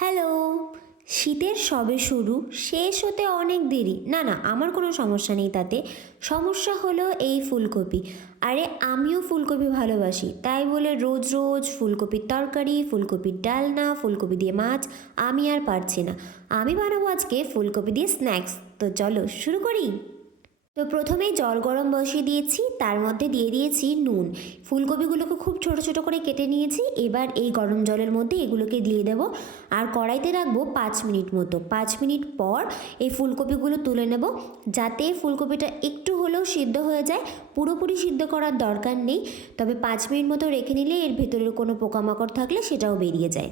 Hello, শীতের সবে শুরু, শেষ হতে অনেক দেরি। না না, আমার কোনো সমস্যা নেই তাতে। সমস্যা হলো এই ফুলকপি। আরে, আমিও ফুলকপি ভালোবাসি। তাই বলে রোজ রোজ ফুলকপির তরকারি, ফুলকপির ডালনা, ফুলকপি দিয়ে মাছ আমি আর পারছি না। আমি বানাবো আজকে ফুলকপি দিয়ে স্ন্যাক্স তো চলো, শুরু করি। তো প্রথমেই জল গরম বসিয়ে দিয়েছি, তার মধ্যে দিয়ে দিয়েছি নুন। ফুলকপিগুলোকে খুব ছোট ছোট করে কেটে নিয়েছি, এবার এই গরম জলের মধ্যে এগুলোকে দিয়ে দেবো। আর কড়াইতে রাখব পাঁচ মিনিট মতো। পাঁচ মিনিট পর এই ফুলকপিগুলো তুলে নেব, যাতে ফুলকপিটা একটু হলেও সিদ্ধ হয়ে যায়। পুরোপুরি সিদ্ধ করার দরকার নেই, তবে পাঁচ মিনিট মতো রেখে নিলে এর ভেতরের কোনো পোকামাকড় থাকলে সেটাও বেরিয়ে যায়।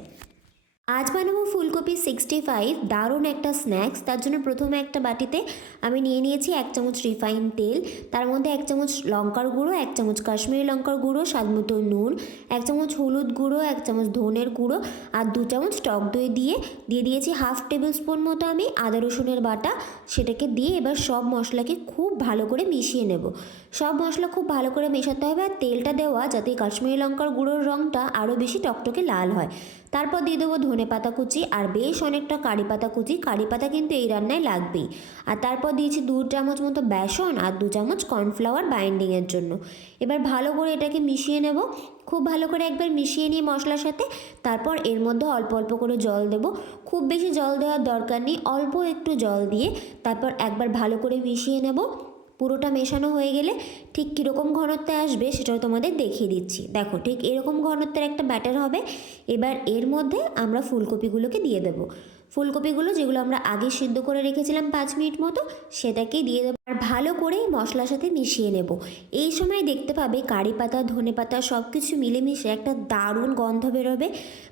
আজ বানাবো ফুলকপি সিক্সটি ফাইভ দারুণ একটা স্ন্যাক্স তার জন্য প্রথমে একটা বাটিতে আমি নিয়ে নিয়েছি এক চামচ রিফাইন তেল। তার মধ্যে এক চামচ লঙ্কার গুঁড়ো, এক চামচ কাশ্মীরি লঙ্কার গুঁড়ো, স্বাদ মতো নুন, এক চামচ হলুদ গুঁড়ো, এক চামচ ধনের গুঁড়ো আর দু চামচ টক দই দিয়ে। দিয়ে দিয়েছি হাফ টেবিল স্পুন মতো আমি আদা রসুনের বাটা। সেটাকে দিয়ে এবার সব মশলাকে খুব ভালো করে মিশিয়ে নেব। সব মশলা খুব ভালো করে মেশাতে হবে আর তেলটা দেওয়া যাতে কাশ্মীরি লঙ্কার গুঁড়োর রঙটা আরও বেশি টকটকে লাল হয়। তারপর দিয়ে দেবো ধনে পাতা কুচি আর বেশ অনেকটা কারি পাতা কুচি কারি পাতা কিন্তু এই রান্নায় লাগবেই। আর তারপর দিয়েছি দু চামচ মতো বেসন আর দু চামচ কর্নফ্লাওয়ার বাইন্ডিংয়ের জন্য। এবার ভালো করে এটাকে মিশিয়ে নেব। খুব ভালো করে একবার মিশিয়ে নিয়ে মশলার সাথে তারপর এর মধ্যে অল্প অল্প করে জল দেব। খুব বেশি জল দেওয়ার দরকার নেই, অল্প একটু জল দিয়ে তারপর একবার ভালো করে মিশিয়ে নেব। পুরোটা মেশানো হয়ে গেলে ঠিক কীরকম ঘনত্বে আসবে সেটাও তোমাদের দেখিয়ে দিচ্ছি। দেখো, ঠিক এরকম ঘনত্বের একটা ব্যাটার হবে। এবার এর মধ্যে আমরা ফুলকপিগুলোকে দিয়ে দেবো। ফুলকপিগুলো যেগুলো আমরা আগে সিদ্ধ করে রেখেছিলাম পাঁচ মিনিট মতো, সেটাকেই দিয়ে দেবো। ভালো করে মশলার সাথে মিশিয়ে নেব। এই সময় দেখতে পাবে কারি পাতা, ধনে পাতা সব কিছু মিলেমিশে একটা দারুণ গন্ধ বেরোবে।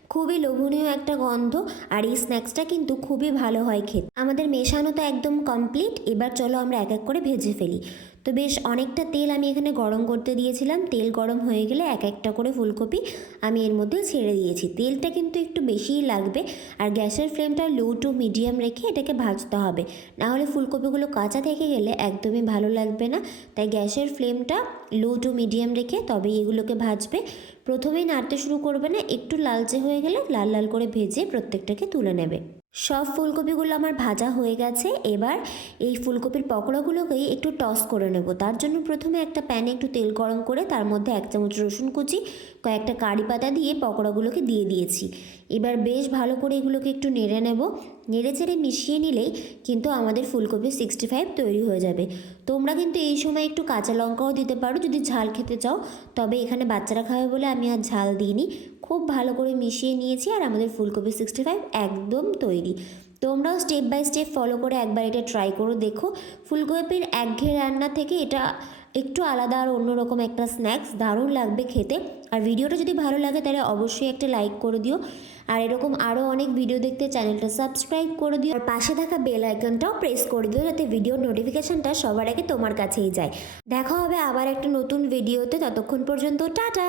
খুবই লোভনীয় একটা গন্ধ আর এই স্ন্যাক্সটা কিন্তু খুবই ভালো হয় খেতে। আমাদের মেশানো তো একদম কমপ্লিট এবার চলো আমরা এক এক করে ভেজে ফেলি। তো বেশ অনেকটা তেল আমি এখানে গরম করতে দিয়েছিলাম। তেল গরম হয়ে গেলে এক একটা করে ফুলকপি আমি এর মধ্যে ছেড়ে দিয়েছি। তেলটা কিন্তু একটু বেশিই লাগবে আর গ্যাসের ফ্লেমটা লো টু মিডিয়াম রেখে এটাকে ভাজতে হবে। নাহলে ফুলকপিগুলো কাঁচা থেকে গেলে একদমই ভালো লাগবে না। তাই গ্যাসের ফ্লেমটা লো টু মিডিয়াম রেখে তবে এগুলোকে ভাজবে। প্রথমেই নাড়তে শুরু করবে না, একটু লালচে হয়ে গেলে লাল লাল করে ভেজে প্রত্যেকটাকে তুলে নেবে। সব ফুলকপিগুলো আমার ভাজা হয়ে গেছে। এবার এই ফুলকপির পকোড়াগুলোকেই একটু টস করে নেব। তার জন্য প্রথমে একটা প্যানে একটু তেল গরম করে, তার মধ্যে এক চামচ রসুন কুচি, কয়েকটা কারি পাতা দিয়ে পকোড়াগুলোকে দিয়ে দিয়েছি। এবার বেশ ভালো করে এগুলোকে একটু নেড়ে নেব। নেড়ে চেড়ে মিশিয়ে নিলেই কিন্তু আমাদের ফুলকপি সিক্সটি ফাইভ তৈরি হয়ে যাবে। তোমরা কিন্তু এই সময় একটু কাঁচা লঙ্কাও দিতে পারো যদি ঝাল খেতে চাও। তবে এখানে বাচ্চারা খাবে বলে আমি আর ঝাল দিইনি। খুব ভালো করে মিশিয়ে নিয়েছি আর আমাদের ফুলকপি সিক্সটি ফাইভ একদম তৈরি। তোমরাও স্টেপ বাই স্টেপ ফলো করে একবার এটা ট্রাই করো, দেখো। ফুলকপির একঘেয়ে রান্না থেকে এটা একটু আলাদা আর অন্যরকম একটা স্ন্যাক্স দারুণ লাগবে খেতে। আর ভিডিওটা যদি ভালো লাগে তাহলে অবশ্যই একটা লাইক করে দিও। আর এরকম আরও অনেক ভিডিও দেখতে চ্যানেলটা সাবস্ক্রাইব করে দিও। আর পাশে থাকা বেল আইকনটাও প্রেস করে দিও যাতে ভিডিওর নোটিফিকেশানটা সবার আগে তোমার কাছেই যায়। দেখা হবে আবার একটা নতুন ভিডিওতে ততক্ষণ পর্যন্ত টাটা!